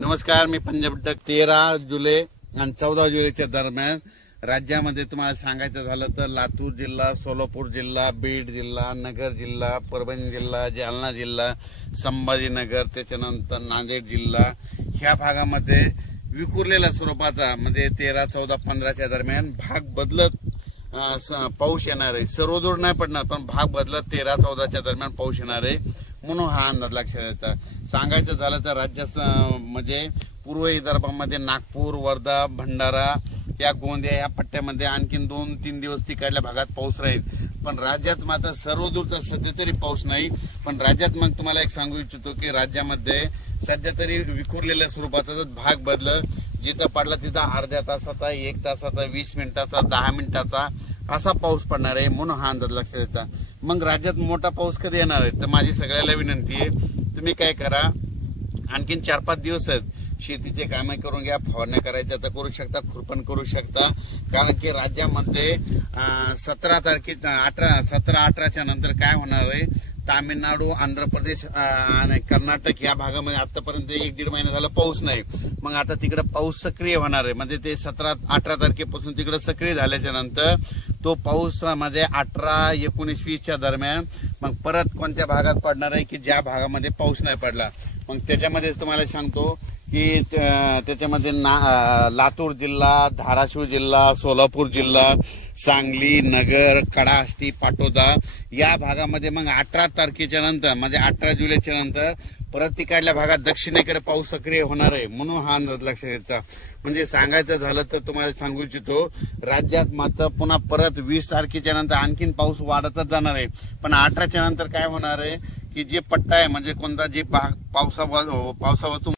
नमस्कार, मी पंजाब डक. 13 जुलै आणि 14 जुलैच्या दरम्यान राज्यामध्ये तुम्हाला सांगायचं झालं तर लातूर जिल्हा, सोलापूर जिल्हा, बीड जिल्हा, नगर जिल्हा, परभणी जिल्हा, जालना जिल्हा, संभाजीनगर, त्याच्यानंतर नांदेड जिल्हा ह्या भागामध्ये विखुरलेल्या स्वरूपाचा म्हणजे 13, 14, 15च्या दरम्यान भाग बदलत पाऊस येणार आहे. सर्वदूर नाही पडणार पण भाग बदलत 13, 14च्या दरम्यान पाऊस येणार आहे म्हणून हा अंदाज लक्षात येतात. सांगायचं झालं तर राज्यात म्हणजे पूर्व विदर्भामध्ये नागपूर, वर्धा, भंडारा या गोंदिया या पट्ट्यामध्ये आणखीन 2-3 दिवस तिकडल्या भागात पाऊस राहील. पण राज्यात मात्र सर्वदूर तर सध्या तरी पाऊस नाही. पण राज्यात मग तुम्हाला एक सांगू इच्छितो की राज्यामध्ये सध्या तरी विखुरलेल्या स्वरूपाचा भाग बदल जिथं पडला तिथं अर्ध्या तासाचा, 1 तासाचा, 20 मिनिटाचा, 10 मिनिटाचा असा पाऊस पडणार आहे म्हणून हा अंदाज लक्षात यायचा. मग राज्यात मोठा पाऊस कधी येणार आहे तर माझी सगळ्याला विनंती आहे, तुम्ही काय करा, आणखीन 4-5 दिवस आहेत, शेतीचे कामे करून घ्या, फवारण्या करायच्या तर करू शकता, खुरपण करू शकता. कारण की राज्यामध्ये 17-18च्या नंतर काय होणार आहे, तामिळनाडू, आंध्र प्रदेश आणि कर्नाटक या भागामध्ये आतापर्यंत 1-1.5 महिना झाला पाऊस नाही. मग आता तिकडे पाऊस सक्रिय होणार आहे. म्हणजे ते 17-18 तारखेपासून तिकडे सक्रिय झाल्याच्या नंतर तो पाऊस मध्ये 18, 19, 20च्या दरम्यान मग परत कोणत्या भागात पडणार आहे की ज्या भागामध्ये पाऊस नाही पडला. मग त्याच्यामध्ये तुम्हाला सांगतो की त्याच्यामध्ये लातूर जिल्हा, धाराशिव जिल्हा, सोलापूर जिल्हा, सांगली, नगर, कडाष्टी, पाटोदा या भागामध्ये मग 18 तारखेच्या नंतर म्हणजे 18 जुलैच्या नंतर परत तिकडल्या भागात दक्षिणेकडे पाऊस सक्रिय होणार आहे म्हणून हा अंदाज लक्षात घ्यायचा. म्हणजे सांगायचं झालं तर तुम्हाला सांगू इच्छितो राज्यात मात्र पुन्हा परत 20 तारखेच्या नंतर आणखीन पाऊस वाढतच जाणार आहे. पण 18च्या नंतर काय होणार आहे की जे पट्टा आहे म्हणजे कोणता जे पावसावाचून